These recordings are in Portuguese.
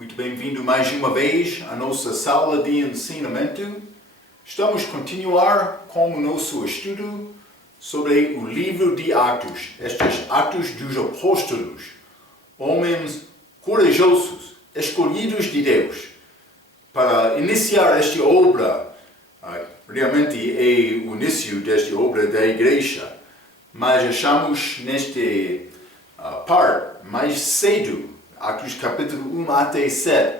Muito bem-vindo mais uma vez à nossa sala de ensinamento. Estamos a continuar com o nosso estudo sobre o livro de Atos, estes Atos dos Apóstolos, homens corajosos, escolhidos de Deus, para iniciar esta obra. Realmente é o início desta obra da igreja, mas achamos neste parte mais cedo, Atos capítulo 1 até 7,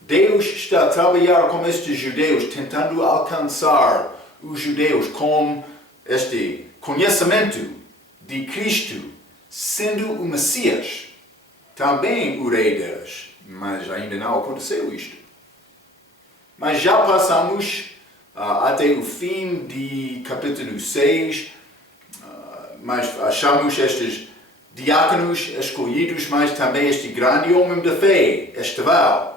Deus está a trabalhar com estes judeus, tentando alcançar os judeus com este conhecimento de Cristo, sendo o Messias, também o rei deles, mas ainda não aconteceu isto. Mas já passamos até o fim de capítulo 6, mas achamos estes diáconos escolhidos, mas também este grande homem da fé, Estevão,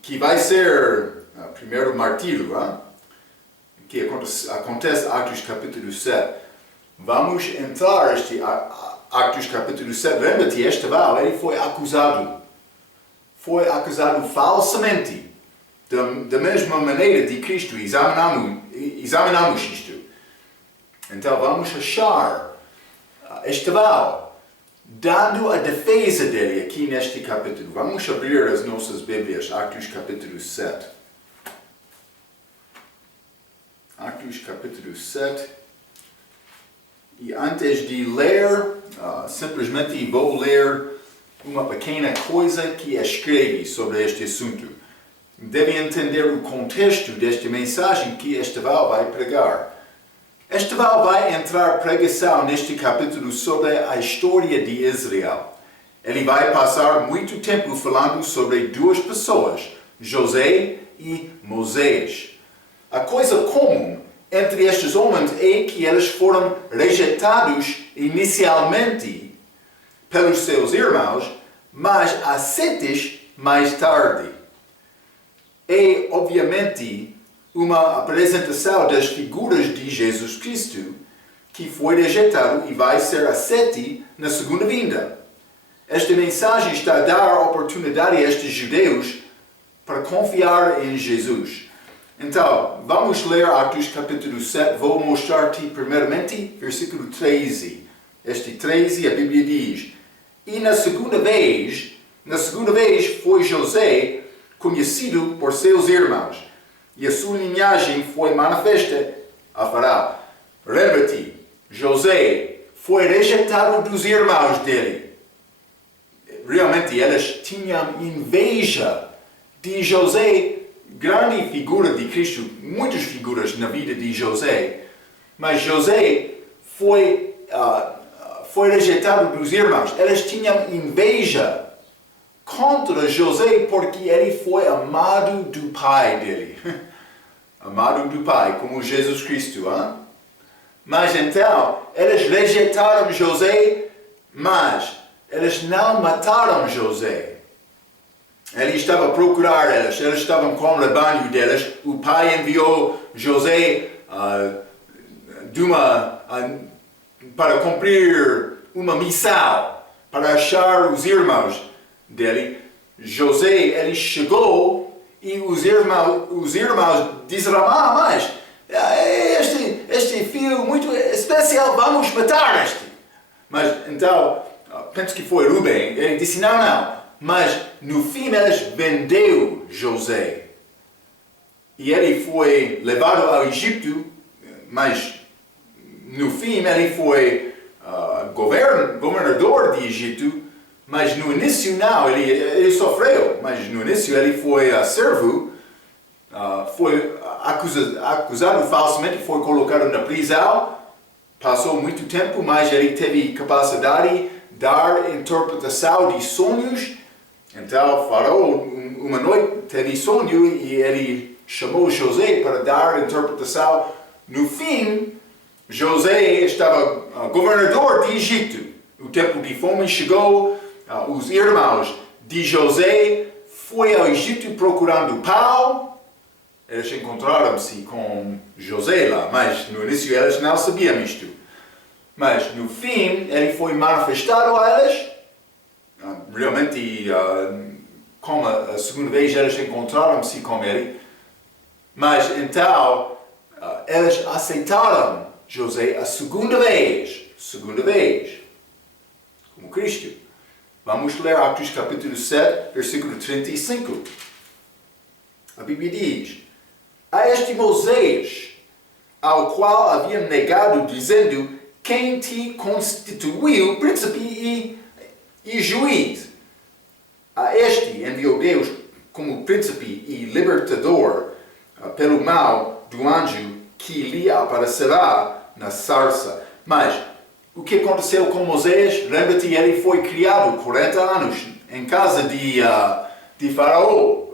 que vai ser o primeiro martírio, que acontece em Atos capítulo 7. Vamos entrar neste Atos capítulo 7. Lembra-te, Estevão, ele foi acusado falsamente, da mesma maneira de Cristo. Examinamos isto. Então vamos achar Estevão dando a defesa dele aqui neste capítulo. Vamos abrir as nossas Bíblias, Atos capítulo 7. Atos capítulo 7. E antes de ler, simplesmente vou ler uma pequena coisa que escrevi sobre este assunto. Devem entender o contexto desta mensagem que Estevão vai pregar. Estevão vai entrar pregação neste capítulo sobre a história de Israel. Ele vai passar muito tempo falando sobre duas pessoas, José e Moisés. A coisa comum entre estes homens é que eles foram rejeitados inicialmente pelos seus irmãos, mas aceitos mais tarde. É, obviamente, uma apresentação das figuras de Jesus Cristo, que foi rejeitado e vai ser aceito na segunda vinda. Esta mensagem está a dar oportunidade a estes judeus para confiar em Jesus. Então, vamos ler Atos capítulo 7. Vou mostrar-te primeiramente versículo 13. Este 13, a Bíblia diz: E na segunda vez foi José conhecido por seus irmãos, e a sua linhagem foi manifesta a Faraó. Lembra-te, José foi rejeitado dos irmãos dele. Realmente eles tinham inveja de José, grande figura de Cristo, muitas figuras na vida de José. Mas José foi rejeitado dos irmãos. Eles tinham inveja contra José porque ele foi amado do pai dele. Amado do pai, como Jesus Cristo. Mas então, eles rejeitaram José, mas eles não mataram José. Ele estava a procurar eles estavam com o rebanho deles. O pai enviou José para cumprir uma missão, para achar os irmãos dele. José, ele chegou e os irmãos disseram: mas este filho muito especial, vamos matar este. Mas então, penso que foi Rubem, ele disse: não. Mas no fim eles vendeu José. E ele foi levado ao Egito, mas no fim ele foi governador de Egito. Mas no início não, ele sofreu, mas no início ele foi servo, foi acusado falsamente, foi colocado na prisão, passou muito tempo, mas ele teve capacidade de dar interpretação de sonhos. Então, Faraó, uma noite, teve sonho e ele chamou José para dar interpretação. No fim, José estava governador de Egito. O tempo de fome chegou. Os irmãos de José foram ao Egito procurando pão. Eles encontraram-se com José lá, mas no início eles não sabiam isto. Mas no fim ele foi manifestado a eles. Realmente como a segunda vez eles encontraram-se com ele, mas então eles aceitaram José a segunda vez, como Cristo. Vamos ler Atos capítulo 7, versículo 35. A Bíblia diz: a este Moisés, ao qual haviam negado, dizendo: quem te constituiu príncipe e juiz? A este enviou Deus como príncipe e libertador pelo mal do anjo que lhe aparecerá na sarça. Mas o que aconteceu com Moisés? Lembra-te, ele foi criado 40 anos em casa de Faraó,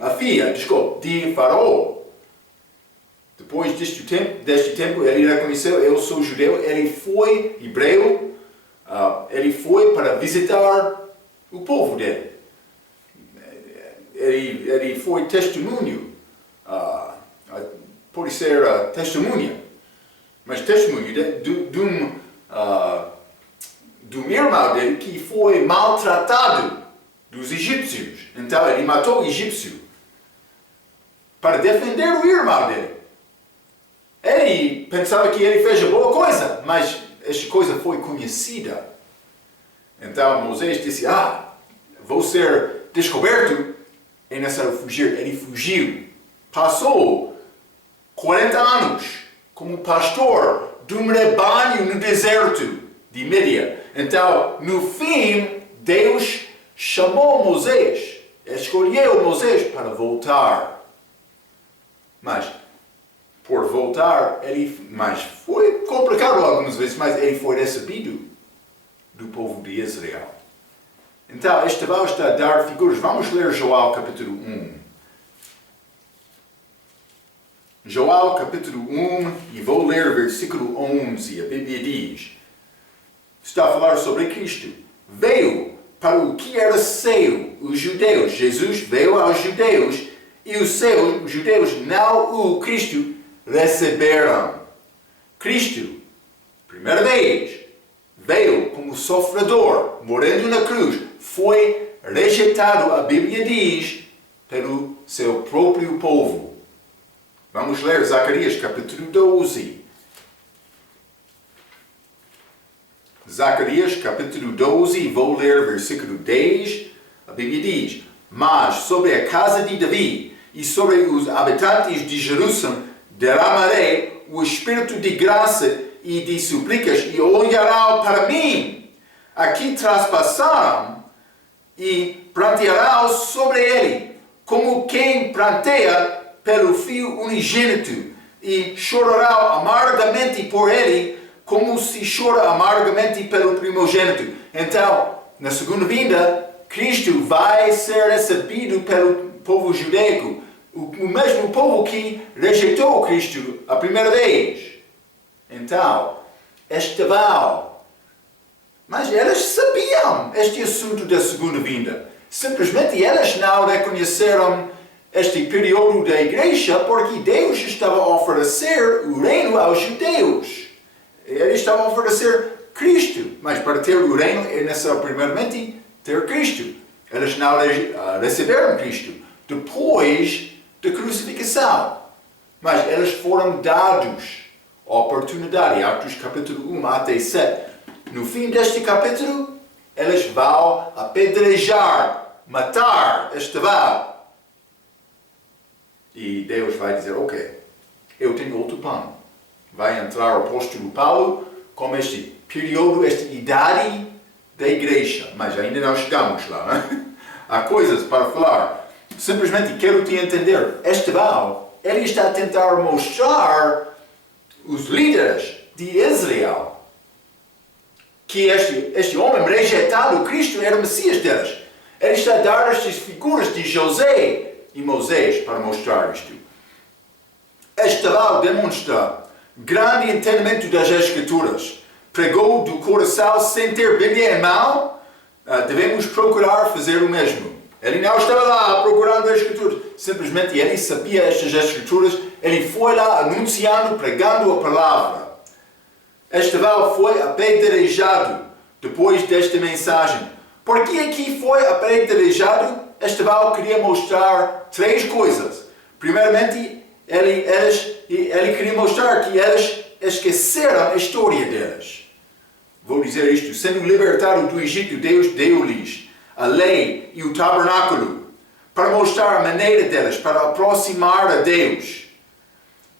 a filha de Faraó. Depois deste tempo, ele reconheceu: eu sou judeu. Ele foi hebreu, ele foi para visitar o povo dele. Ele foi testemunho, pode ser testemunha, mas testemunho de um irmão dele que foi maltratado dos egípcios. Então ele matou o egípcio para defender o irmão dele. Ele pensava que ele fez a boa coisa, mas esta coisa foi conhecida. Então Moisés disse: vou ser descoberto, é necessário fugir. Ele fugiu. Passou 40 anos como pastor de um rebanho no deserto de Mídia. Então, no fim, Deus chamou Moisés, escolheu Moisés para voltar. Mas, por voltar, mas foi complicado algumas vezes, mas ele foi recebido do povo de Israel. Então, Estevão está a dar figuras. Vamos ler Joel capítulo 1. Joel capítulo 1, e vou ler versículo 11. A Bíblia diz, está a falar sobre Cristo. Veio para o que era seu, os judeus. Jesus veio aos judeus, e os judeus não o Cristo receberam. Cristo, primeira vez, veio como sofredor, morrendo na cruz. Foi rejeitado, a Bíblia diz, pelo seu próprio povo. Vamos ler Zacarias capítulo 12. Zacarias capítulo 12, vou ler versículo 10. A Bíblia diz: mas sobre a casa de Davi e sobre os habitantes de Jerusalém derramarei o espírito de graça e de súplicas, e olharão para mim, a que traspassaram, e prantearão sobre ele, como quem pranteia pelo filho unigênito, e chorarão amargamente por ele, como se chora amargamente pelo primogênito. Então, na segunda vinda, Cristo vai ser recebido pelo povo judaico, o mesmo povo que rejeitou Cristo a primeira vez. Então, Estevão. Mas eles sabiam este assunto da segunda vinda. Simplesmente eles não reconheceram este período da igreja porque Deus estava a oferecer o reino aos judeus. Ele estava a oferecer Cristo. Mas para ter o reino é necessário primeiramente ter Cristo. Eles não receberam Cristo depois da crucificação. Mas eles foram dados a oportunidade. Atos capítulo 1 até 7. No fim deste capítulo, eles vão apedrejar, matar Estevão. E Deus vai dizer: ok, eu tenho outro plano. Vai entrar o apóstolo Paulo com este período, esta idade da igreja. Mas ainda não chegamos lá. Né? Há coisas para falar. Simplesmente quero te entender. Estevão, ele está a tentar mostrar os líderes de Israel que este homem rejeitado, Cristo, era o Messias deles. Ele está a dar estas figuras de José e Moisés para mostrar isto. Estevão demonstra grande entendimento das Escrituras. Pregou do coração sem ter Bíblia em mão. Devemos procurar fazer o mesmo. Ele não estava lá procurando as Escrituras. Simplesmente ele sabia estas Escrituras. Ele foi lá anunciando, pregando a palavra. Estevão foi apedrejado depois desta mensagem. Por que foi apedrejado? Esteval queria mostrar 3 coisas. Primeiramente, ele queria mostrar que eles esqueceram a história deles. Vou dizer isto: sendo libertado do Egito, Deus deu-lhes a lei e o tabernáculo para mostrar a maneira deles, para aproximar a Deus.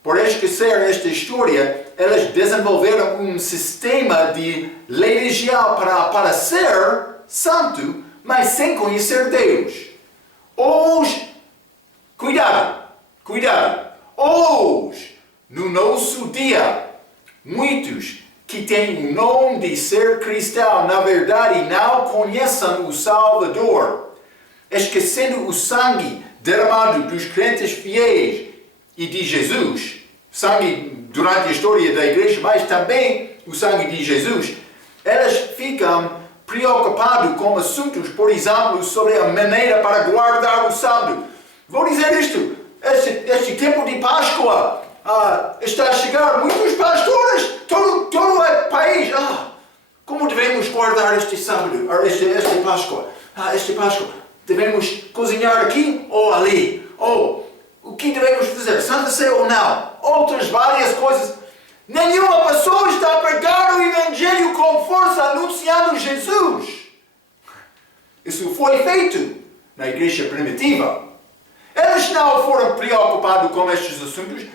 Por esquecer esta história, eles desenvolveram um sistema de lei regial para ser santo, mas sem conhecer Deus. Hoje, cuidado, hoje, no nosso dia, muitos que têm o nome de ser cristão, na verdade, não conhecem o Salvador, esquecendo o sangue derramado dos crentes fiéis e de Jesus, sangue durante a história da igreja, mas também o sangue de Jesus. Eles ficam preocupados com assuntos, por exemplo, sobre a maneira para guardar o sábado. Vou dizer isto: este tempo de Páscoa está a chegar. Muitos pastores, todo o país, como devemos guardar este sábado, este Páscoa? Este Páscoa, devemos cozinhar aqui ou ali? Ou o que devemos fazer? Santa Ceia ou não? Outras várias coisas. Nenhuma pessoa está a pregar o Evangelho com força, anunciando Jesus. Isso foi feito na igreja primitiva. Eles não foram preocupados com estes assuntos.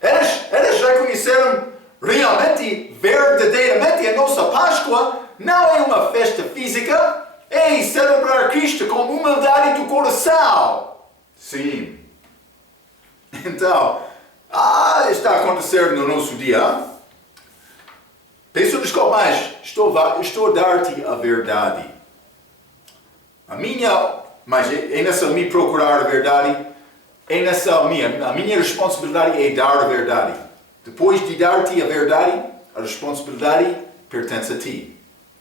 Eles reconheceram realmente, verdadeiramente, a nossa Páscoa não é uma festa física, é celebrar Cristo com humildade do coração. Sim. Então, está a acontecer no nosso dia. Peço desculpa, mas estou a dar-te a verdade. Mas é nessa me procurar a verdade, a minha responsabilidade é dar a verdade. Depois de dar-te a verdade, a responsabilidade pertence a ti.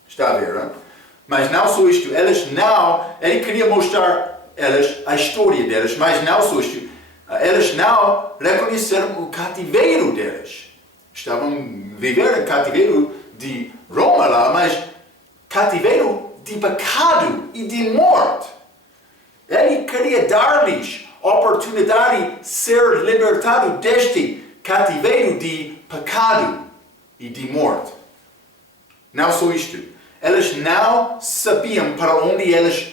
Está a ver, não? Mas não só isto, ele queria mostrar a história deles, mas não só isto. Eles não reconheceram o cativeiro deles. Estavam a viver em cativeiro de Roma lá, mas cativeiro de pecado e de morte. Ele queria dar-lhes a oportunidade de ser libertado deste cativeiro de pecado e de morte. Não só isto. Eles não sabiam para onde eles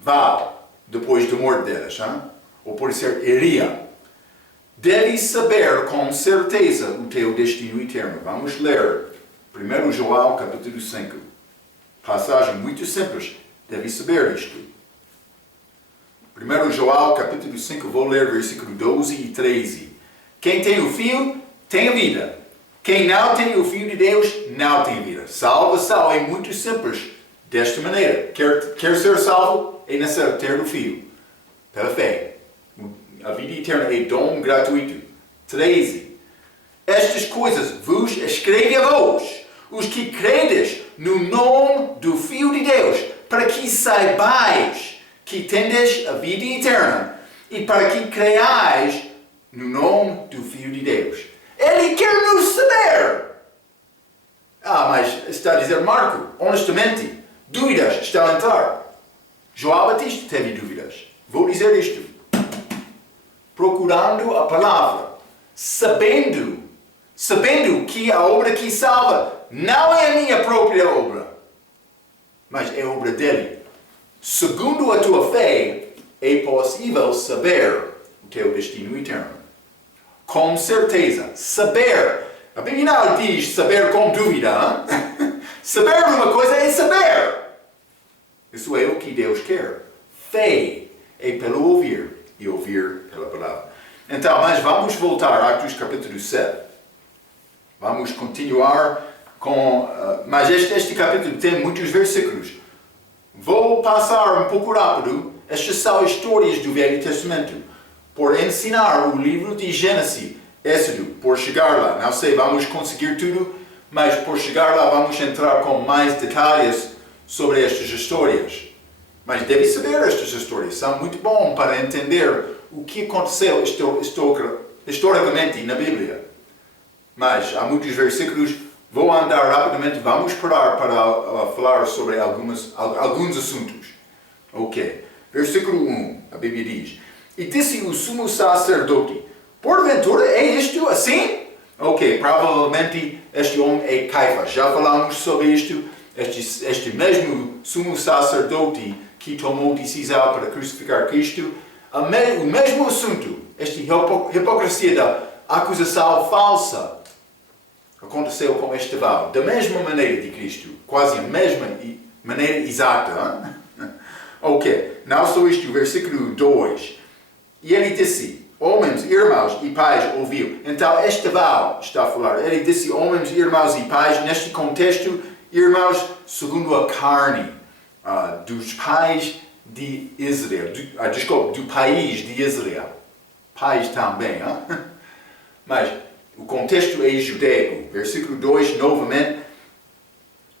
vão depois da morte deles. Ou por ser iria. Deves saber com certeza o teu destino eterno. Vamos ler 1 João capítulo 5. Passagem muito simples. Deves saber isto. 1 João capítulo 5, vou ler versículo 12 e 13. Quem tem o Filho, tem a vida. Quem não tem o Filho de Deus, não tem vida. Salvação é muito simples. Desta maneira. Quer ser salvo? É necessário ter o Filho. Pela fé. A vida eterna é dom gratuito. 13. Estas coisas vos escrevo a vós, os que credes no nome do Filho de Deus, para que saibais que tendes a vida eterna, e para que creiais no nome do Filho de Deus. Ele quer nos saber. Mas está a dizer Marco, honestamente, dúvidas estão a entrar. João Batista teve dúvidas. Vou dizer isto. Procurando a palavra, sabendo que a obra que salva não é a minha própria obra, mas é a obra dele. Segundo a tua fé, é possível saber o teu destino eterno. Com certeza, saber. A Bíblia não diz saber com dúvida. Saber uma coisa é saber. Isso é o que Deus quer. Fé é pelo ouvir. E ouvir pela palavra. Então, mas vamos voltar a Atos capítulo 7. Vamos continuar com... mas este capítulo tem muitos versículos. Vou passar um pouco rápido. Estas são histórias do Velho Testamento. Por ensinar o livro de Gênesis, Êxodo, por chegar lá. Não sei, vamos conseguir tudo, mas por chegar lá vamos entrar com mais detalhes sobre estas histórias. Mas deve saber estas histórias, são muito bom para entender o que aconteceu historicamente na Bíblia. Mas há muitos versículos, vou andar rapidamente, vamos parar para falar sobre alguns assuntos. Ok. Versículo 1, a Bíblia diz: E disse o sumo sacerdote: Porventura é isto assim? Ok, provavelmente este homem é Caifás. Já falamos sobre isto. Este mesmo sumo sacerdote que tomou decisão para crucificar Cristo. O mesmo assunto, esta hipocrisia da acusação falsa, aconteceu com Estevão. Da mesma maneira de Cristo. Quase a mesma maneira exata. Ok, não só isto, versículo 2. E ele disse: Homens, irmãos e pais ouviu. Então Estevão está a falar. Ele disse: Homens, irmãos e pais, neste contexto, irmãos segundo a carne, dos pais de Israel. Do país de Israel. Pais também, mas o contexto é judaico. Versículo 2, novamente.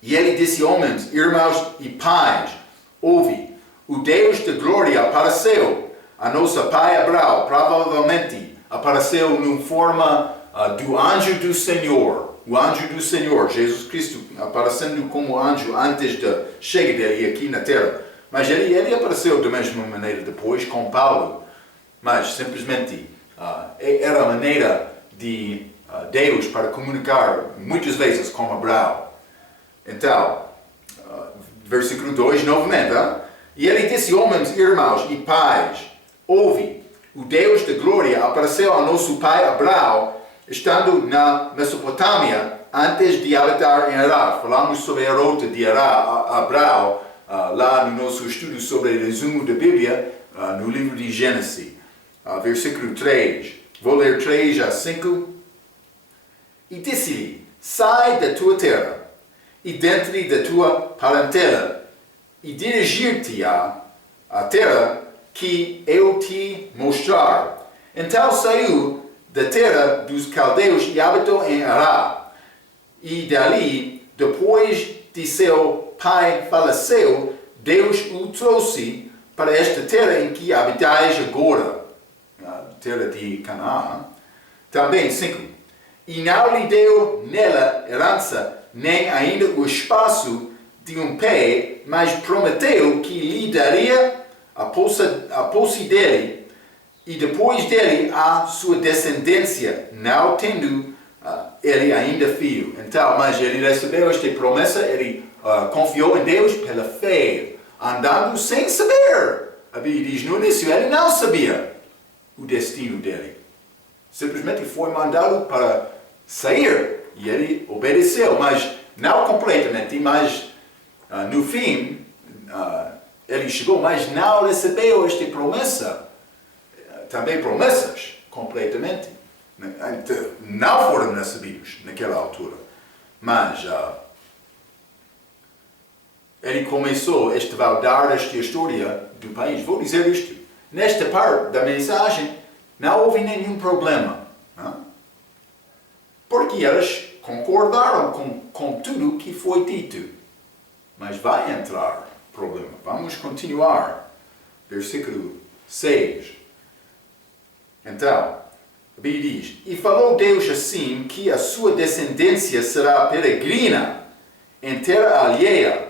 E ele disse: Homens, irmãos e pais, ouve. O Deus da glória apareceu a nosso pai Abraão, provavelmente apareceu na forma do anjo do Senhor. O anjo do Senhor, Jesus Cristo, aparecendo como anjo antes da chegada dele aqui na terra. Mas ele apareceu da mesma maneira depois com Paulo. Mas simplesmente era a maneira de Deus para comunicar muitas vezes com Abraão. Então, versículo 2 novamente. E ele disse: Homens, irmãos e pais, ouve, o Deus da glória apareceu ao nosso pai Abraão, estando na Mesopotâmia, antes de habitar em Ará. Falamos sobre a rota de Ará a Abraão, lá no nosso estudo sobre o resumo da Bíblia, no livro de Gênesis. Versículo 3. Vou ler 3 a 5. E disse-lhe: Sai da tua terra, e dentre da tua parentela, e dirigir-te-á à terra que eu te mostrar. Então saiu da terra dos caldeus e habitou em Ará. E dali, depois de seu pai faleceu, Deus o trouxe para esta terra em que habitais agora, a terra de Canaã. Também 5. E não lhe deu nela herança, nem ainda o espaço de um pé, mas prometeu que lhe daria a posse dele, e depois dele a sua descendência, não tendo ele ainda filho. Então, mas ele recebeu esta promessa, ele confiou em Deus pela fé, andando sem saber. A Bíblia diz no início, ele não sabia o destino dele. Simplesmente foi mandado para sair, e ele obedeceu, mas não completamente, mas no fim, ele chegou, mas não recebeu esta promessa. Também promessas, completamente. Não foram recebidos naquela altura. Mas ele começou a dar esta história do país. Vou dizer isto. Nesta parte da mensagem, não houve nenhum problema. Não? Porque eles concordaram com tudo que foi dito. Mas vai entrar problema. Vamos continuar. Versículo 6. Então, a Bíblia diz: E falou Deus assim, que a sua descendência será peregrina em terra alheia,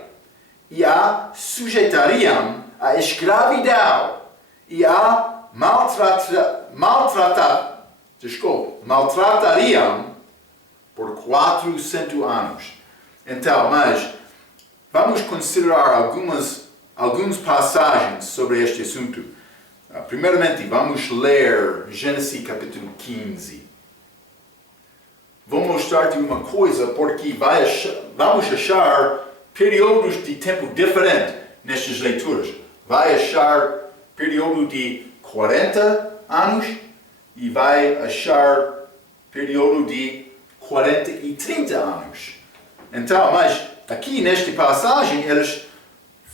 e a sujeitariam à escravidão, e a maltratariam por 400 anos. Então, mas vamos considerar algumas passagens sobre este assunto. Primeiramente, vamos ler Gênesis capítulo 15. Vou mostrar-te uma coisa, porque vamos achar períodos de tempo diferentes nestas leituras. Vai achar período de 40 anos e vai achar período de 40 e 30 anos. Então, mas aqui nesta passagem eles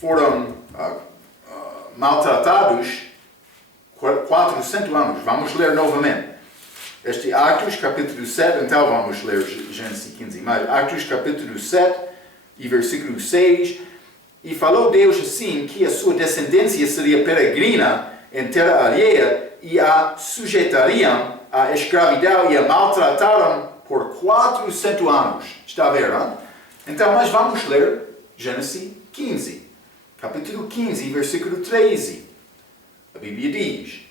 foram maltratados 400 anos. Vamos ler novamente. Este Atos capítulo 7, então vamos ler Gênesis 15. Mas Atos capítulo 7 e versículo 6. E falou Deus assim, que a sua descendência seria peregrina em terra alheia, e a sujeitariam à escravidão e a maltrataram por 400 anos. Está a ver, não? Então, mas vamos ler Gênesis 15. Capítulo 15, versículo 13. A Bíblia diz.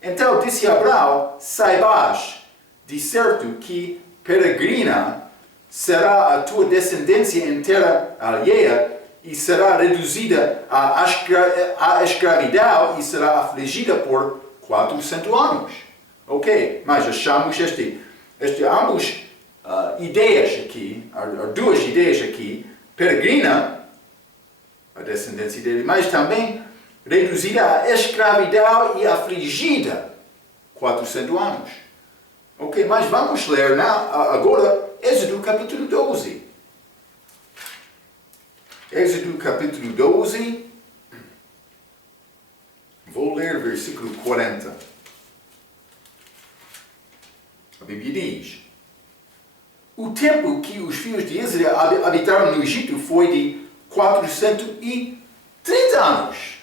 Então disse Abraão, saibas de certo que peregrina será a tua descendência em terra alheia e será reduzida à escravidão e será afligida por 400 anos. Ok, mas achamos ambas ideias aqui, há duas ideias aqui, peregrina, a descendência dele, mas também reduzida à escravidão e afligida 400 anos. Ok, mas vamos ler agora Êxodo capítulo 12. Êxodo capítulo 12, vou ler versículo 40. A Bíblia diz: o tempo que os filhos de Israel habitaram no Egito foi de 430 anos.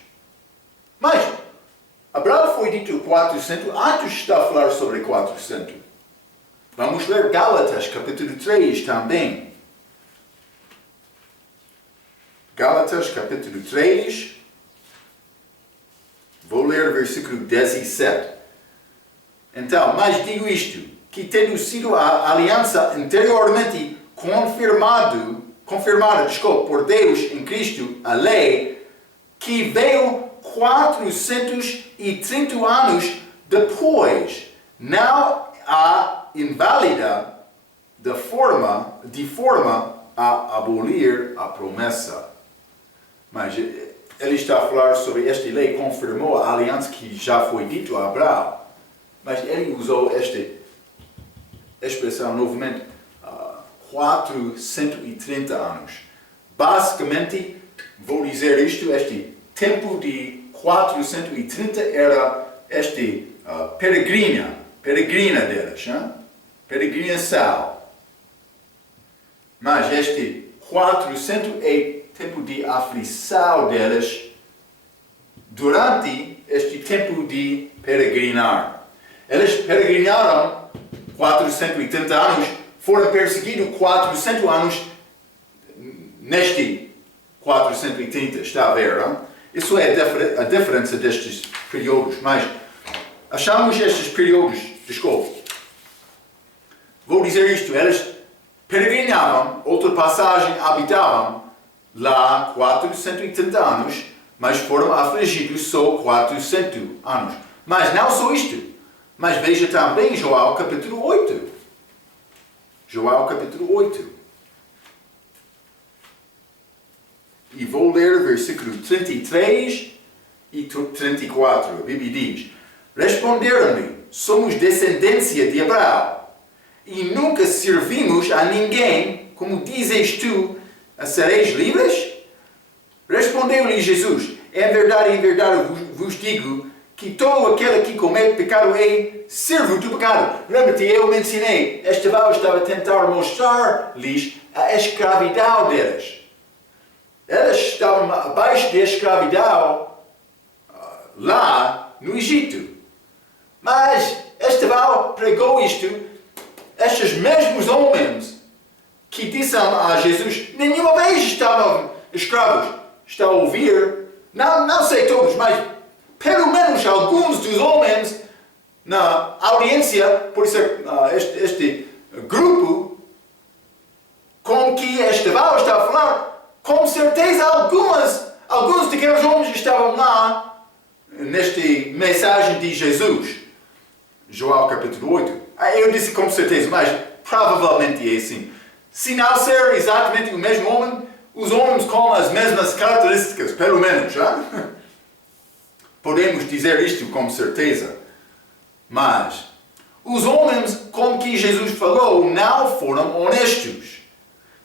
Mas Abraão foi dito 400, antes está a falar sobre 400. Vamos ler Gálatas capítulo 3 também. Gálatas capítulo 3, vou ler o versículo 17. Então, mas digo isto, que tendo sido a aliança anteriormente confirmada por Deus em Cristo, a lei, que veio 430 anos depois, não a inválida de forma a abolir a promessa. Mas ele está a falar sobre esta lei, confirmou a aliança que já foi dito a Abraão. Mas ele usou esta expressão novamente, 430 anos. Basicamente, vou dizer isto, este tempo de 430 era este peregrina deles, peregrinação. Mas este 400 é tempo de aflição deles durante este tempo de peregrinar. Eles peregrinaram 430 anos, foram perseguidos 400 anos neste 430, está a ver? Não? Isso é a diferença destes períodos, mas achamos estes períodos, vou dizer isto, eles peregrinavam, outra passagem, habitavam lá 430 anos, mas foram afligidos só 400 anos. Mas não só isto, mas veja também João capítulo 8. João capítulo 8. E vou ler versículo 33 e 34. A Bíblia diz: responderam-lhe, somos descendência de Abraão, e nunca servimos a ninguém, como dizes tu, a sereis livres? Respondeu-lhe Jesus: em verdade vos digo, que todo aquele que comete pecado é servo do pecado. Lembra-te, eu mencionei, Estevão estava a tentar mostrar-lhes a escravidão deles. Eles estavam abaixo da escravidão lá no Egito. Mas Estevão pregou isto, estes mesmos homens que disseram a Jesus, nenhuma vez estavam escravos. Está a ouvir, não sei todos, mas pelo menos alguns dos homens na audiência, por isso este grupo com que Estevão está a falar, com certeza alguns daqueles homens estavam lá nesta mensagem de Jesus. João capítulo 8. Eu disse com certeza, mas provavelmente é assim. Se não ser exatamente o mesmo homem, os homens com as mesmas características, pelo menos, já? Podemos dizer isto com certeza. Mas os homens com que Jesus falou não foram honestos.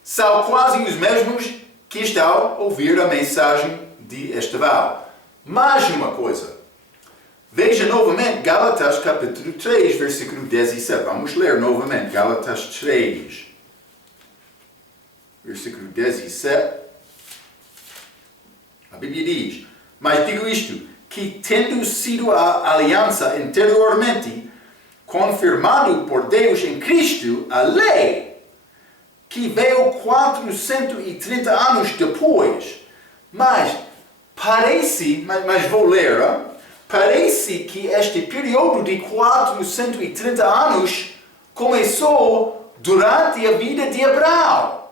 São quase os mesmos que estão a ouvir a mensagem de Estevão. Mais uma coisa. Veja novamente Gálatas capítulo 3, versículo 17. Vamos ler novamente Gálatas 3. Versículo 17. A Bíblia diz: mas digo isto, que tendo sido a aliança anteriormente confirmado por Deus em Cristo, a lei, que veio 430 anos depois, mas vou ler, parece que este período de 430 anos começou durante a vida de Abraão.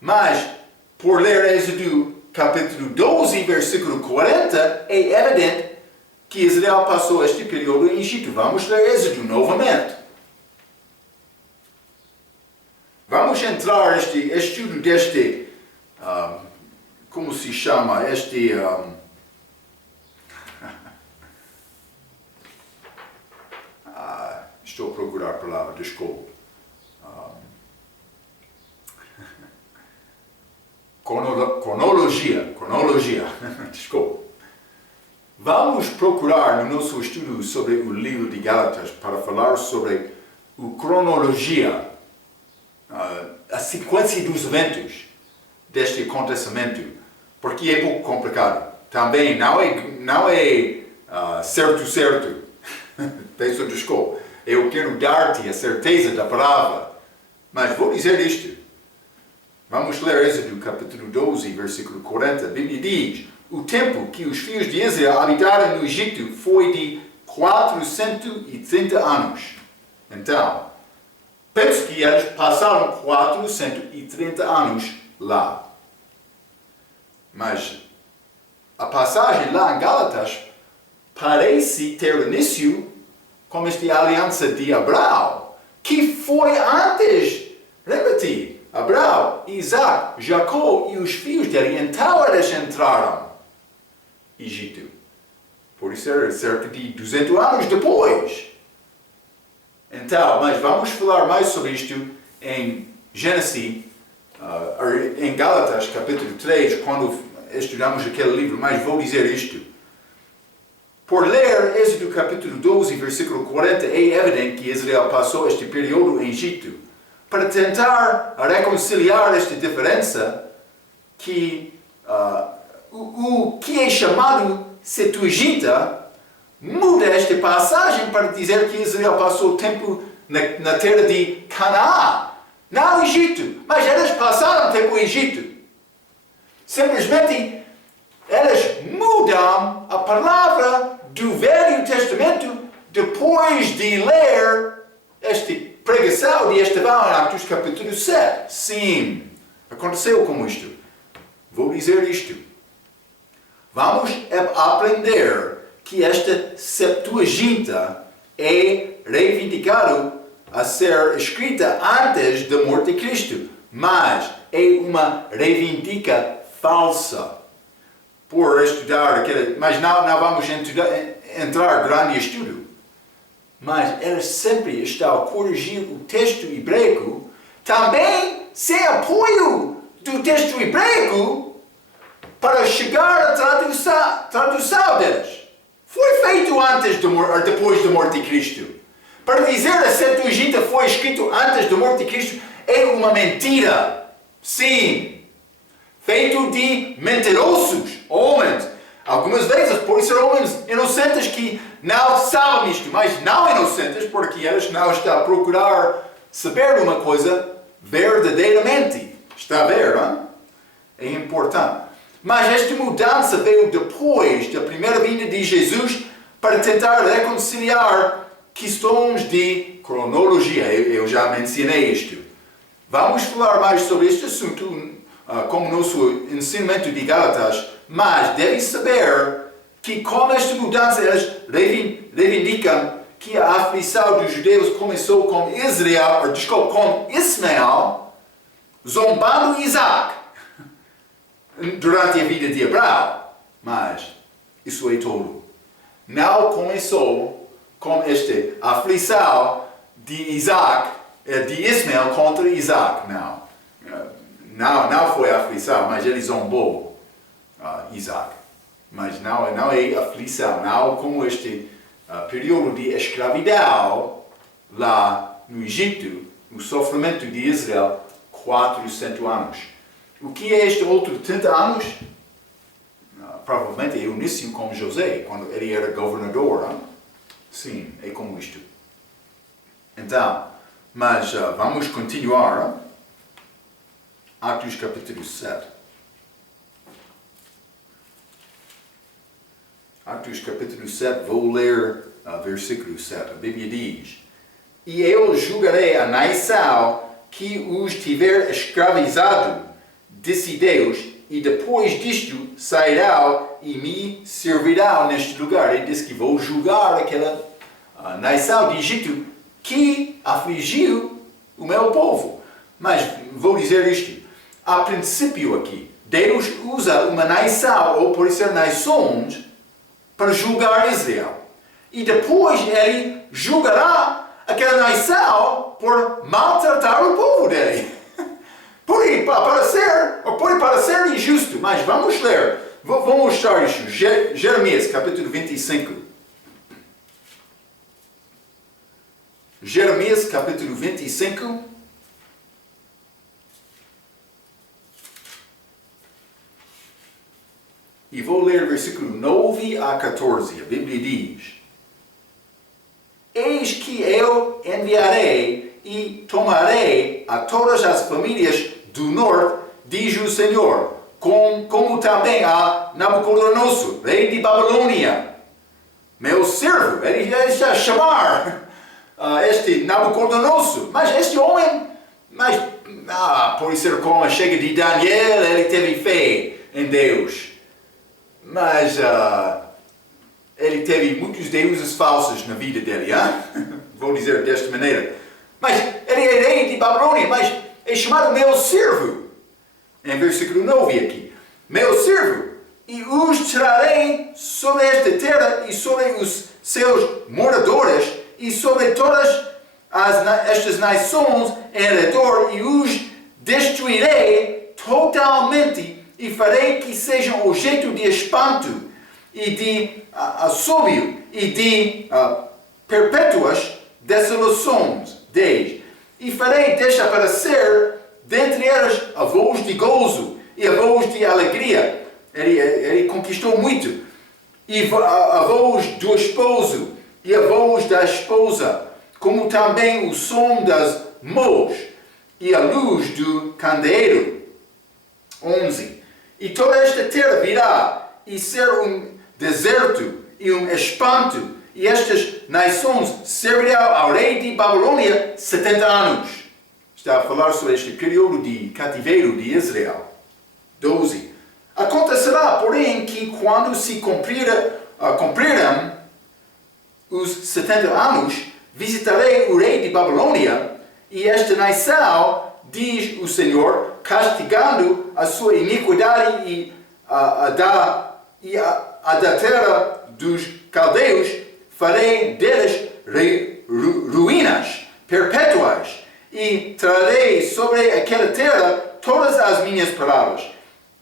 Mas, por ler Êxodo capítulo 12, versículo 40, é evidente que Israel passou este período em Egito. Vamos ler Êxodo novamente. Vamos entrar neste estudo deste, como se chama, estou a procurar a palavra, desculpe. Cronologia, desculpe. Vamos procurar no nosso estudo sobre o livro de Gálatas para falar sobre a cronologia, a sequência dos eventos deste acontecimento, porque é pouco complicado. Também não é certo. Peço desculpa. Eu quero dar-te a certeza da palavra, mas vou dizer isto. Vamos ler Êxodo capítulo 12, versículo 40. A Bíblia diz: o tempo que os filhos de Israel habitaram no Egito foi de 430 anos. Então, penso que eles passaram 430 anos lá. Mas a passagem lá em Gálatas parece ter início com esta aliança de Abraão, que foi antes. Lembra-te, Abraão, Isaac, Jacó e os filhos dele, então eles entraram no Egito. Por isso era cerca de 200 anos depois. Então, mas vamos falar mais sobre isto em Gênesis, em Gálatas capítulo 3, quando estudamos aquele livro, mas vou dizer isto. Por ler Êxodo capítulo 12, versículo 40, é evidente que Israel passou este período em Egito para tentar reconciliar esta diferença que o que é chamado Septuaginta muda esta passagem para dizer que Israel passou tempo na terra de Canaã, não Egito, mas eles passaram tempo no Egito. Simplesmente eles mudam a palavra do Velho Testamento depois de ler esta pregação de Estevão em Atos capítulo 7. Sim, aconteceu com isto. Vou dizer isto. Vamos aprender que esta Septuaginta é reivindicada a ser escrita antes da morte de Cristo, mas é uma reivindica falsa. Por estudar aquele, mas não vamos entrar em grande estudo. Mas eles sempre estão a corrigir o texto hebraico, também sem apoio do texto hebraico, para chegar à tradução deles. Foi feito antes depois da morte de Cristo. Para dizer que a Septuaginta foi escrito antes da morte de Cristo é uma mentira. Sim. Feito de mentirosos, homens. Algumas vezes, por ser homens inocentes que não sabem isto, mas não inocentes porque eles não estão a procurar saber uma coisa verdadeiramente. Está a ver, não? É importante. Mas esta mudança veio depois da primeira vinda de Jesus para tentar reconciliar questões de cronologia. Eu já mencionei isto. Vamos falar mais sobre este assunto como nosso ensinamento de Gálatas, mas deve saber que com esta mudança eles reivindicam que a aflição dos judeus começou com Ismael zombando Isaac durante a vida de Abraão. Mas isso é todo. Não começou com esta aflição de Ismael contra Isaac, não. Não foi aflição, mas ele zombou Isaac. Mas não é aflição, não como este período de escravidão lá no Egito, o sofrimento de Israel, 400 anos. O que é este outro 30 anos? Provavelmente é o início com José, quando ele era governador. Hein? Sim, é como isto. Então, mas vamos continuar. Hein? Atos capítulo 7. Atos capítulo 7, vou ler versículo 7. A Bíblia diz: E eu julgarei a nação que os tiver escravizado, disse Deus, e depois disto sairá e me servirá neste lugar. Ele diz que vou julgar aquela nação de Egito que afligiu o meu povo. Mas vou dizer isto. A princípio aqui, Deus usa uma nação, ou por ser nações, para julgar Israel. E depois ele julgará aquela nação por maltratar o povo dele. Pode parecer injusto, mas vamos ler. Vou mostrar isso. Jeremias, capítulo 25. Jeremias, capítulo 25. E vou ler versículo 9 a 14. A Bíblia diz: Eis que eu enviarei e tomarei a todas as famílias do norte, diz o Senhor, como também a Nabucodonosor, rei de Babilônia, meu servo. Ele está a chamar este Nabucodonosor. Mas este homem, por ser como chega de Daniel, ele teve fé em Deus. Mas ele teve muitos deuses falsos na vida dele. Vou dizer desta maneira. Mas ele é rei de Babilônia, mas é chamado meu servo. Em versículo 9 aqui. Meu servo, e os trarei sobre esta terra e sobre os seus moradores e sobre todas estas nações em redor, e os destruirei totalmente e farei que sejam objeto de espanto e de assobio e de perpétuas desolações. 10. E farei desaparecer dentre elas a voz de gozo e a voz de alegria. Ele conquistou muito. E a voz do esposo e a voz da esposa, como também o som das mãos e a luz do candeeiro. 11. E toda esta terra virá e ser um deserto e um espanto, e estas nações servirão ao rei de Babilônia 70 anos. Está a falar sobre este período de cativeiro de Israel. 12. Acontecerá, porém, que quando se cumprirem os 70 anos, visitarei o rei de Babilônia e esta nação, diz o Senhor, castigando a sua iniquidade e a da terra dos caldeus, farei deles ruínas perpétuas e trarei sobre aquela terra todas as minhas palavras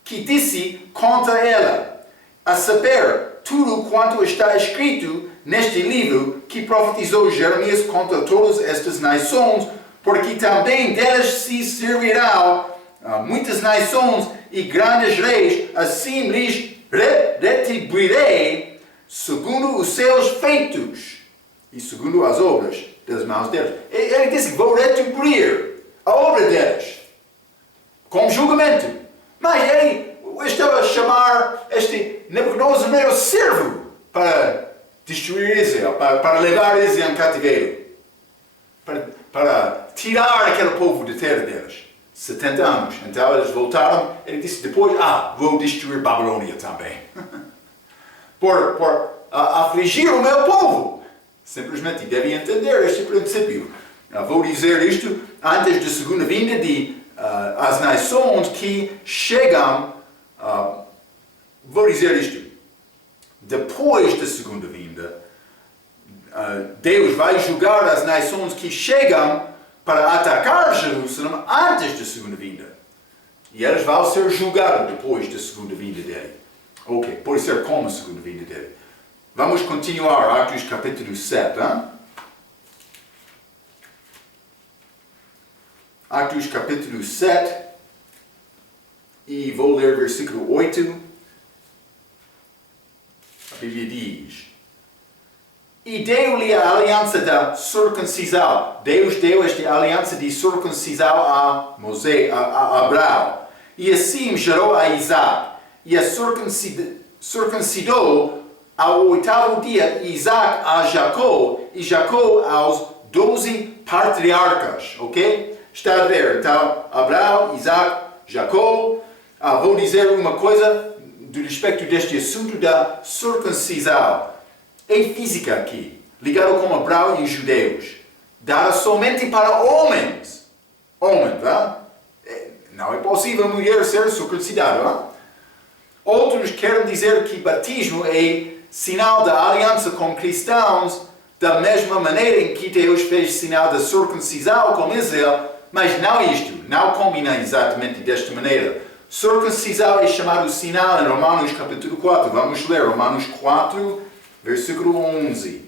que disse contra ela, a saber, tudo quanto está escrito neste livro que profetizou Jeremias contra todas estas nações, porque também delas se servirão muitas nações e grandes reis, assim lhes retribuirei segundo os seus feitos e segundo as obras das mãos deles. Ele disse que vou retribuir a obra deles com julgamento. Mas ele estava a chamar este Nabucodonosor meu servo para destruir Israel, para levar Israel em cativeiro, para tirar aquele povo da terra deles. 70 anos. Então eles voltaram. Ele disse depois, vou destruir Babilônia também. por afligir o meu povo. Simplesmente deve entender este princípio. Vou dizer isto antes da segunda vinda de as nações que chegam. Vou dizer isto. Depois da segunda vinda, Deus vai julgar as nações que chegam para atacar Jerusalém antes da segunda vinda. E elas vão ser julgadas depois da segunda vinda dele. Ok, pode ser como a segunda vinda dele. Vamos continuar, Atos capítulo 7. Atos capítulo 7. E vou ler versículo 8. A Bíblia diz: E deu-lhe a aliança da circuncisão. Deus deu esta aliança de circuncisão a Moisés, a Abraão. E assim gerou a Isaac. E a circuncidou Ao oitavo dia, Isaac a Jacó, e Jacó aos 12 patriarcas, ok? Está a ver, então, Abraão, Isaac, Jacó. Vou dizer uma coisa do respeito deste assunto da circuncisão. É física aqui, ligado com Abraão e os judeus. Dada somente para homens. Homem, tá? Não é possível mulher ser circuncidada, tá? Outros querem dizer que batismo é sinal da aliança com cristãos, da mesma maneira em que Deus fez sinal da circuncisão com Israel, mas não isto, não combina exatamente desta maneira. Circuncisão é chamado sinal em Romanos capítulo 4. Vamos ler Romanos 4, versículo 11.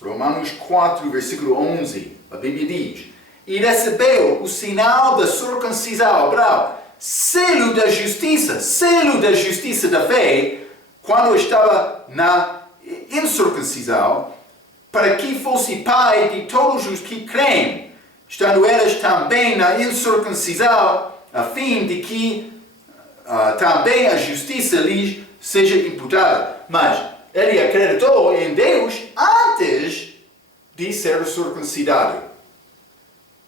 Romanos 4, versículo 11. A Bíblia diz: E recebeu o sinal da circuncisão, Abraão, selo da justiça da fé, quando estava na incircuncisão, para que fosse pai de todos os que creem, estando eles também na incircuncisão, a fim de que também a justiça lhes seja imputada. Mas ele acreditou em Deus antes de ser circuncidado.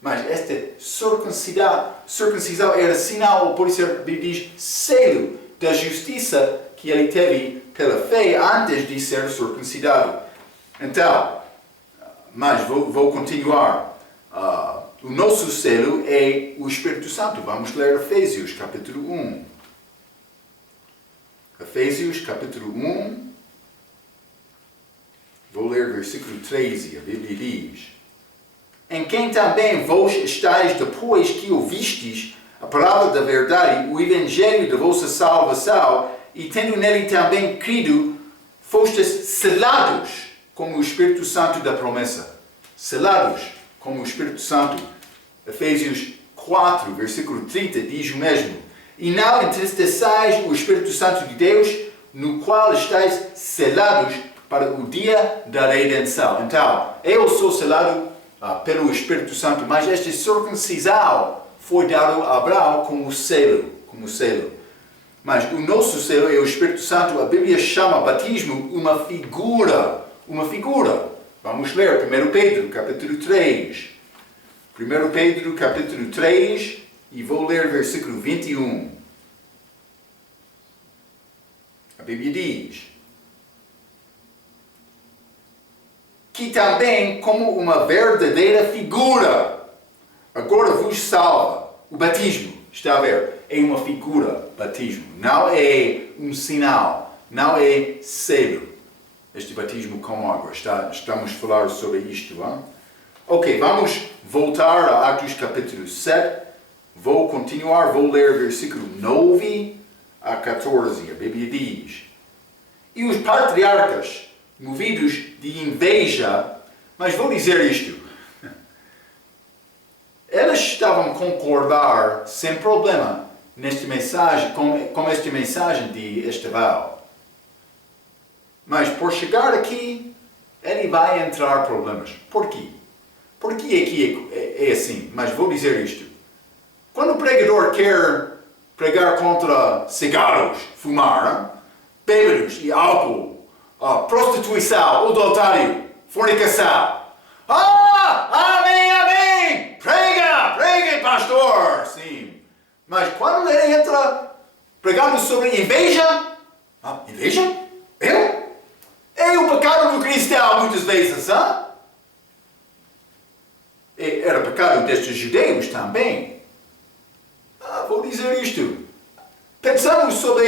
Mas esta circuncisão era sinal, ou por isso a Bíblia diz, selo da justiça que ele teve pela fé antes de ser circuncidado. Então, mas vou continuar. O nosso selo é o Espírito Santo. Vamos ler Efésios capítulo 1. Efésios capítulo 1. Vou ler versículo 13. A Bíblia diz: Em quem também vós estáis depois que ouvistes a palavra da verdade, o evangelho da vossa salvação, e tendo nele também crido, fostes selados como o Espírito Santo da promessa. Selados como o Espírito Santo. Efésios 4, versículo 30, diz o mesmo. E não entristeçais o Espírito Santo de Deus, no qual estáis selados para o dia da redenção. Então, eu sou selado pelo Espírito Santo, mas esta circuncisão foi dado a Abraão como selo. Mas o nosso selo é o Espírito Santo. A Bíblia chama batismo uma figura. Vamos ler 1 Pedro, capítulo 3. 1 Pedro, capítulo 3, e vou ler versículo 21. A Bíblia diz: Que também, como uma verdadeira figura, agora vos salva. O batismo, está a ver? É uma figura, batismo. Não é um sinal, não é selo. Este batismo com água. Estamos a falar sobre isto. Hein? Ok, vamos voltar a Atos capítulo 7. Vou continuar, vou ler versículo 9 a 14. A Bíblia diz: E os patriarcas, movidos de inveja, mas vou dizer isto, eles estavam a concordar sem problema nesta mensagem, com esta mensagem de Estevão. Mas por chegar aqui, ele vai entrar problemas. Por quê? Porque aqui é assim, mas vou dizer isto. Quando o pregador quer pregar contra cigarros, fumar, bêbados e álcool, prostituição, adultério, fornicação. Amém! Prega, pastor! Sim. Mas quando ele entra pregando sobre inveja, inveja? Eu? É o pecado do cristão muitas vezes, hein? Era pecado destes judeus também. Vou dizer isto. Pensamos sobre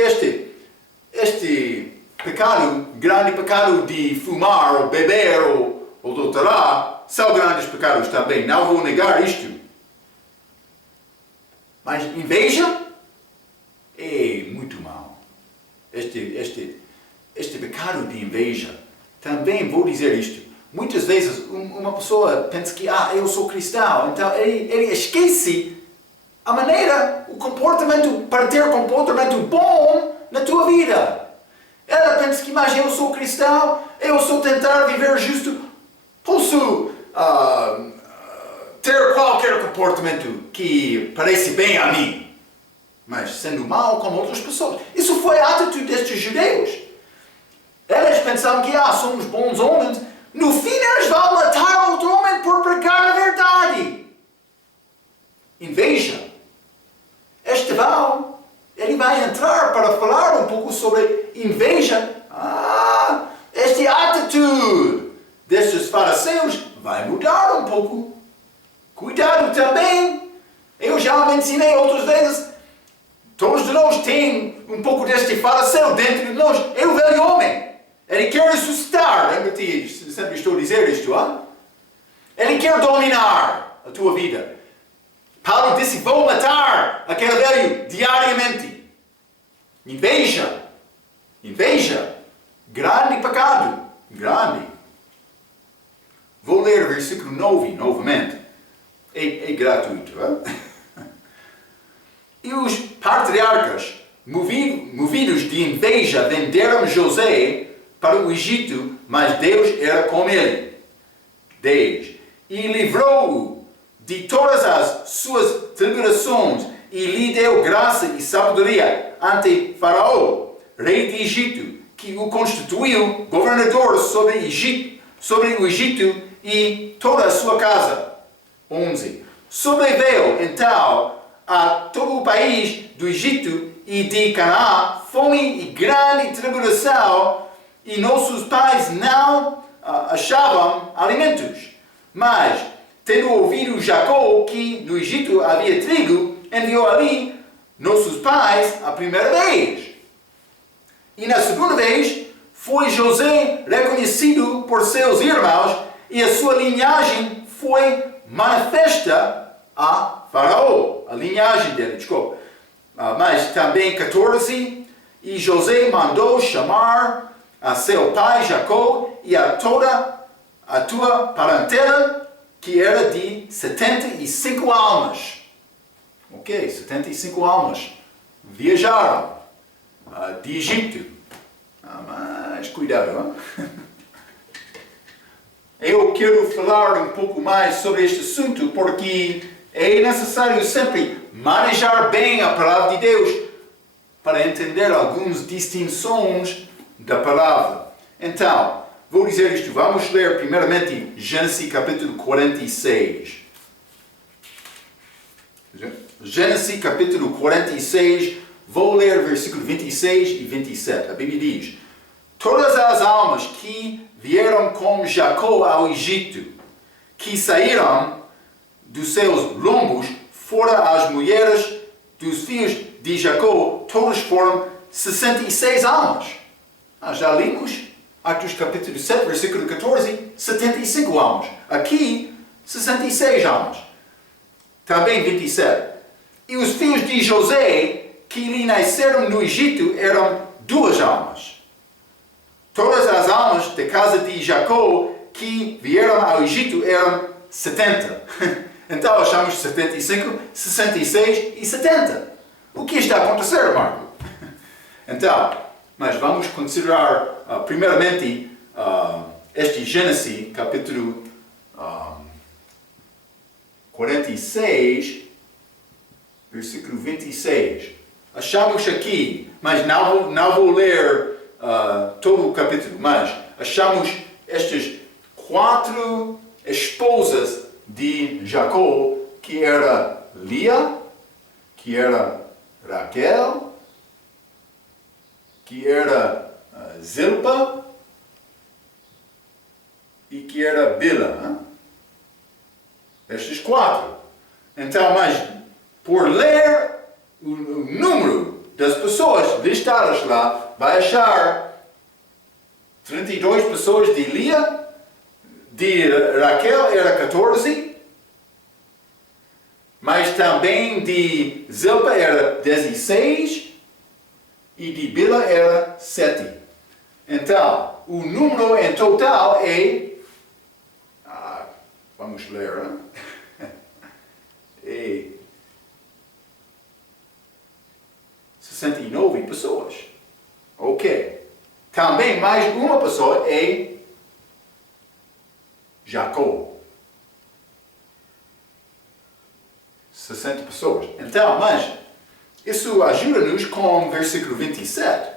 este pecado, grande pecado de fumar, ou beber, ou adulterar. São grandes pecados também, não vou negar isto. Mas inveja é muito mau. Este pecado de inveja, também vou dizer isto. Muitas vezes uma pessoa pensa que eu sou cristão, então ele esquece a maneira, o comportamento, para ter comportamento bom na tua vida. Ela pensa que, mas eu sou cristão, eu sou tentar viver justo, posso ter qualquer comportamento que parece bem a mim. mas sendo mal como outras pessoas. Isso foi a atitude destes judeus. Eles pensavam que, somos bons homens. No fim, eles vão matar outro homem por pregar a verdade. Inveja. Estevão, ele vai entrar para falar um pouco sobre inveja. Esta atitude destes fariseus vai mudar um pouco. Cuidado também. Eu já mencionei outras vezes. Todos de nós têm um pouco deste fariseu dentro de nós. É o velho homem. Ele quer ressuscitar. Lembra-te, sempre estou a dizer isto, Ele quer dominar a tua vida. Paulo disse, vou matar aquele velho diariamente. Inveja. Inveja. Grande pecado. Grande. Vou ler o versículo 9 novamente. É gratuito, E os patriarcas, movidos de inveja, venderam José para o Egito, mas Deus era com ele. 10. E livrou-o de todas as suas tribulações e lhe deu graça e sabedoria ante Faraó, rei de Egito, que o constituiu governador sobre o Egito e toda a sua casa. 11. Sobreveio então a todo o país do Egito e de Canaã fome e grande tribulação, e nossos pais não achavam alimentos. Mas, tendo ouvido Jacó que no Egito havia trigo, enviou ali nossos pais a primeira vez. E na segunda vez, foi José reconhecido por seus irmãos, e a sua linhagem foi manifesta a Faraó. A linhagem dele, desculpa. Mas também 14, e José mandou chamar a seu pai Jacó e a toda a tua parentela, que era de 75 almas. Ok, 75 almas. Viajaram de Egito. Mas cuidado, Eu quero falar um pouco mais sobre este assunto, porque é necessário sempre manejar bem a palavra de Deus para entender algumas distinções da palavra. Então, vou dizer isto. Vamos ler primeiramente Gênesis capítulo 46. Gênesis capítulo 46, vou ler versículo 26 e 27. A Bíblia diz: todas as almas que vieram com Jacó ao Egito, que saíram dos seus lombos, fora as mulheres dos filhos de Jacó, todos foram 66 almas. Já lemos Atos capítulo 7, versículo 14, 75 almas. Aqui, 66 almas. Também 27. E os filhos de José, que lhe nasceram no Egito, eram 2 almas. Todas as almas da casa de Jacó que vieram ao Egito eram 70. Então achamos 75, 66 e 70. O que está a acontecer, Marco? Então, mas vamos considerar primeiramente este Gênesis capítulo 46, versículo 26. Achamos aqui, mas não vou ler todo o capítulo, mas achamos estas 4 esposas de Jacó, que era Lia, que era Raquel, que era Zilpa e que era Bila. Estes 4. Então, mas por ler o número das pessoas listadas lá, vai achar 32 pessoas de Lia, de Raquel era 14, mas também de Zilpa era 16 e de Bila era 7. Então, o número em total é... vamos ler, é 69 pessoas. Ok. Também mais uma pessoa é Jacó. 60 pessoas. Então, mas Isso ajuda-nos com o versículo 27.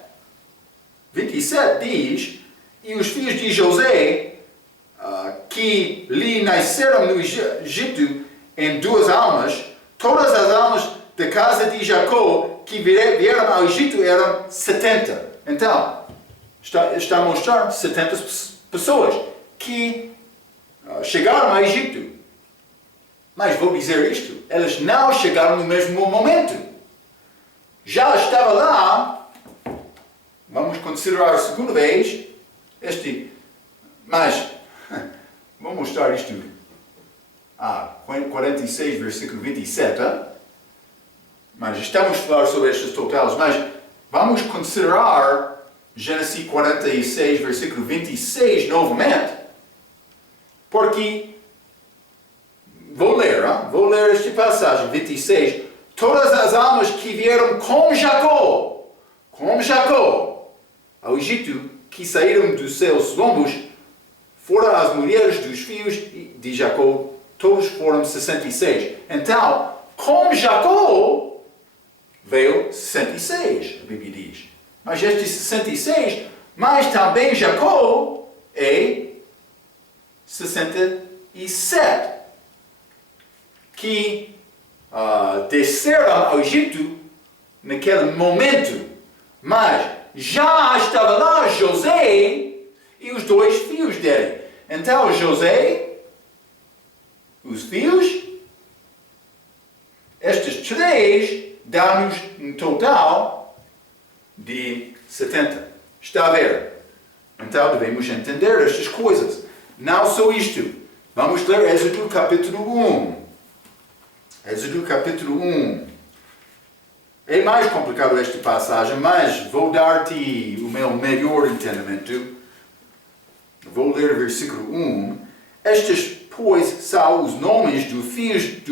27 diz, e os filhos de José, que lhe nasceram no Egito em 2 almas, todas as almas da casa de Jacó que vieram ao Egito eram 70. Então, está a mostrar 70 pessoas que chegaram ao Egito. Mas vou dizer isto, elas não chegaram no mesmo momento. Já estava lá, vamos considerar a segunda vez, mas, vou mostrar isto, 46, versículo 27, mas estamos a falar sobre estes totais, mas vamos considerar Gênesis 46, versículo 26 novamente, porque vou ler esta passagem, 26. Todas as almas que vieram com Jacó ao Egito, que saíram dos seus lombos, foram as mulheres dos filhos de Jacó, todos foram 66. Então, com Jacó veio 66, a Bíblia diz. Mas estes 66, mas também Jacó é 67. Que desceram ao Egito naquele momento, mas já estava lá José e os 2 filhos dele. Então José, os filhos, estes 3 dão-nos um total de 70. Está a ver? Então devemos entender estas coisas. Não só isto. Vamos ler Êxodo capítulo 1. Êxodo capítulo 1. É mais complicado esta passagem, mas vou dar-te o meu melhor entendimento. Vou ler o versículo 1. Estes, pois, são os nomes dos filhos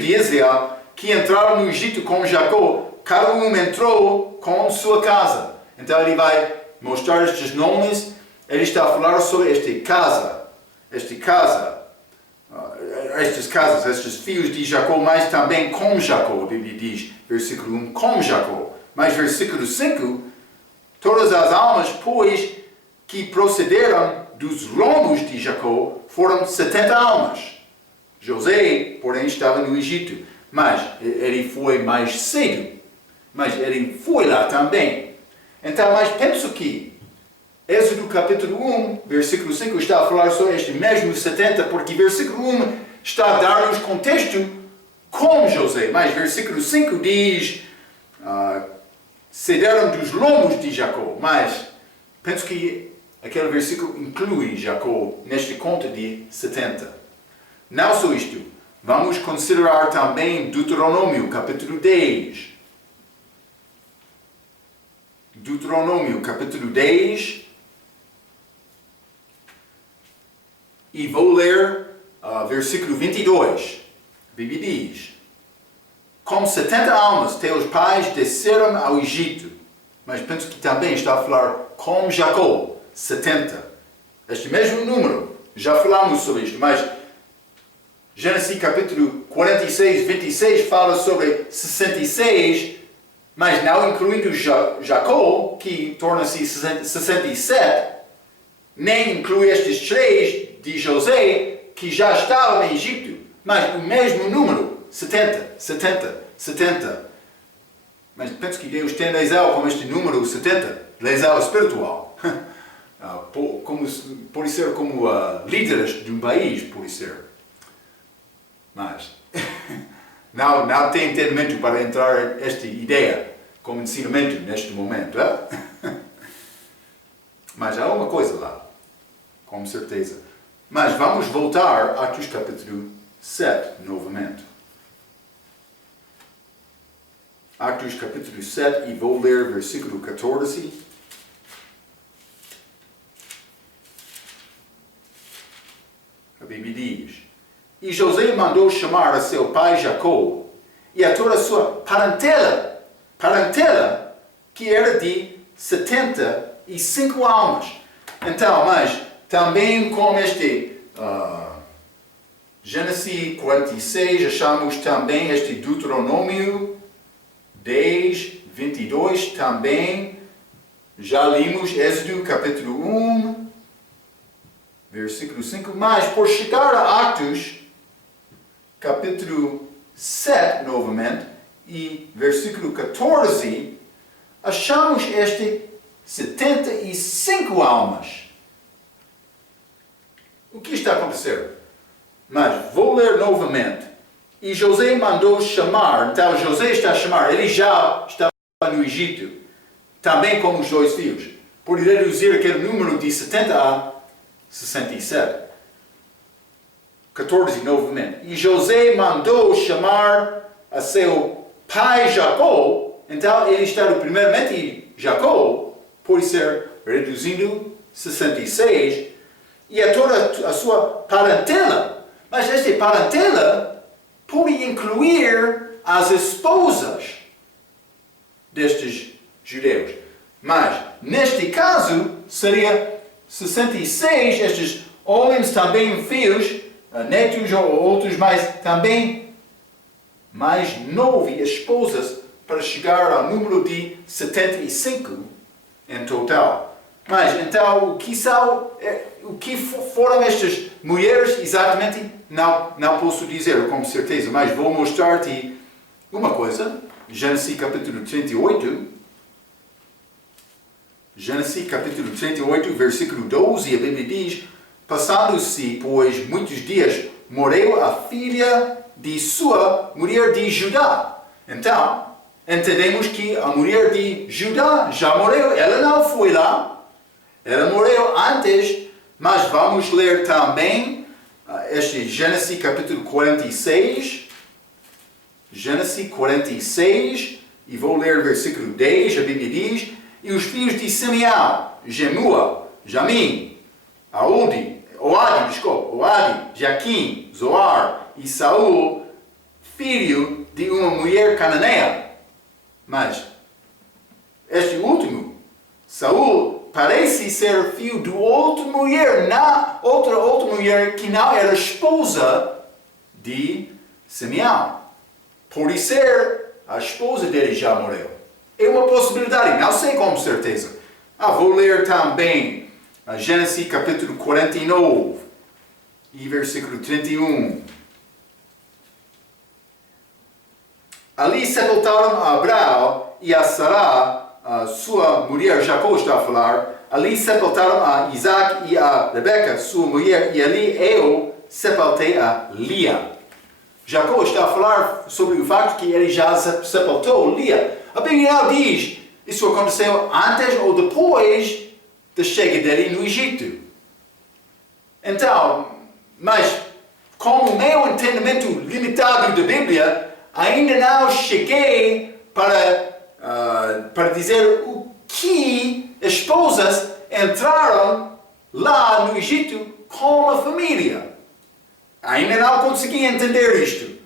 de Israel que entraram no Egito com Jacó. Cada um entrou com sua casa. Então ele vai mostrar estes nomes. Ele está a falar sobre estas casas, estes filhos de Jacó, mas também com Jacó, a Bíblia diz, versículo 1, com Jacó. Mas versículo 5, todas as almas, pois, que procederam dos lombos de Jacó, foram 70 almas. José, porém, estava no Egito, mas ele foi mais cedo, mas ele foi lá também. Então, mas penso que Êxodo capítulo 1, versículo 5 está a falar sobre este mesmo 70, porque versículo 1 está a dar-nos contexto com José, mas versículo 5 diz cederam dos lombos de Jacó, mas penso que aquele versículo inclui Jacó neste conto de 70. Não só isto, vamos considerar também Deuteronômio capítulo 10. Deuteronômio capítulo 10. E vou ler versículo 22. A Bíblia diz: com 70 almas teus pais desceram ao Egito. Mas penso que também está a falar com Jacó, 70. Este mesmo número. Já falamos sobre isto, mas Gênesis capítulo 46, 26 fala sobre 66, mas não incluindo Jacó, que torna-se 67, nem inclui estes 3 de José, que já estava no Egito, mas o mesmo número, 70. Mas penso que Deus tem lesão com este número 70, lesão espiritual. Pode ser como líderes de um país, pode ser. Mas não tem entendimento para entrar esta ideia como ensinamento neste momento. Mas há uma coisa lá, com certeza. Mas vamos voltar a Atos capítulo 7 novamente. Atos capítulo 7 e vou ler versículo 14. A Bíblia diz: e José mandou chamar a seu pai Jacó e a toda a sua parentela, que era de 75 almas. Então, mas também com este Gênesis 46, achamos também este Deuteronômio 10, 16, 22 também. Já limos Êxodo capítulo 1, versículo 5. Mas por chegar a Atos, capítulo 7 novamente, e versículo 14, achamos 75 almas. O que está acontecendo? Mas vou ler novamente. E José mandou chamar, então José está a chamar, ele já estava no Egito, também com os dois filhos, por reduzir aquele número de 70 a 67. 14 novamente. E José mandou chamar a seu pai Jacó, então ele está primeiramente Jacó, por ser reduzindo 66, e a toda a sua parentela. Mas esta parentela pode incluir as esposas destes judeus. Mas, neste caso, seria 66, estes homens também filhos, netos ou outros, mas também mais 9 esposas para chegar ao número de 75 em total. Mas então, o que foram estas mulheres exatamente? Não posso dizer com certeza, mas vou mostrar-te uma coisa. Gênesis capítulo 38. Gênesis capítulo 38, versículo 12, a Bíblia diz: passando-se, pois, muitos dias, morreu a filha de sua mulher de Judá. Então, entendemos que a mulher de Judá já morreu. Ela não foi lá. Ela morreu antes, mas vamos ler também este Gênesis capítulo 46. Gênesis 46, e vou ler versículo 10, a Bíblia diz: e os filhos de Simeão, Gemua, Jamim, Oadi, Jaquim, Zoar e Saul, filho de uma mulher cananeia. Mas este último, Saul, parece ser filho de outra mulher que não era esposa de Simeão. Por ser a esposa dele já morreu. É uma possibilidade, não sei com certeza. Vou ler também a Gênesis capítulo 49 e versículo 31. Ali sepultaram a Abraão e a Sará, a sua mulher. Jacó está a falar. Ali sepultaram a Isaac e a Rebeca, sua mulher, e ali eu sepultei a Lia. Jacó está a falar sobre o facto que ele já sepultou Lia. A Bíblia não diz isso aconteceu antes ou depois da chegada dele no Egito. Então, mas com o meu entendimento limitado da Bíblia, ainda não cheguei para dizer o que esposas entraram lá no Egito com a família. Ainda não consegui entender isto.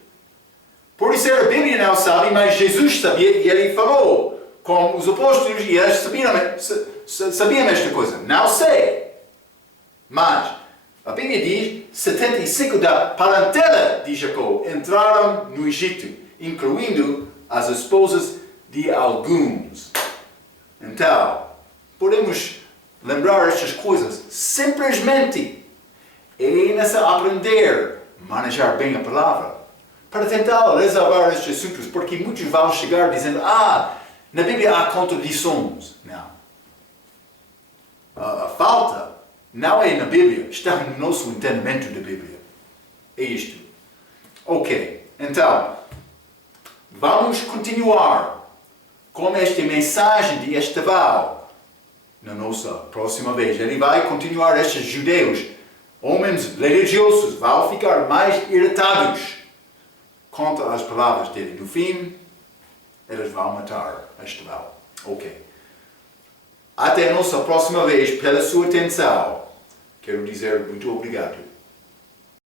Por isso a Bíblia não sabe, mas Jesus sabia e ele falou com os apóstolos e eles sabiam esta coisa. Não sei. Mas a Bíblia diz 75 da parentela de Jacó entraram no Egito, incluindo as esposas de alguns. Então, podemos lembrar estas coisas simplesmente é nessa aprender a manejar bem a palavra, para tentar resolver estes assuntos, porque muitos vão chegar dizendo, na Bíblia há contradições. Não. A falta não é na Bíblia, está no nosso entendimento da Bíblia. É isto. Ok, então, vamos continuar com esta mensagem de Estevão na nossa próxima vez. Ele vai continuar estes judeus, homens religiosos, vão ficar mais irritados contra as palavras dele. No fim, eles vão matar Estevão. Ok. Até a nossa próxima vez, pela sua atenção. Quero dizer muito obrigado.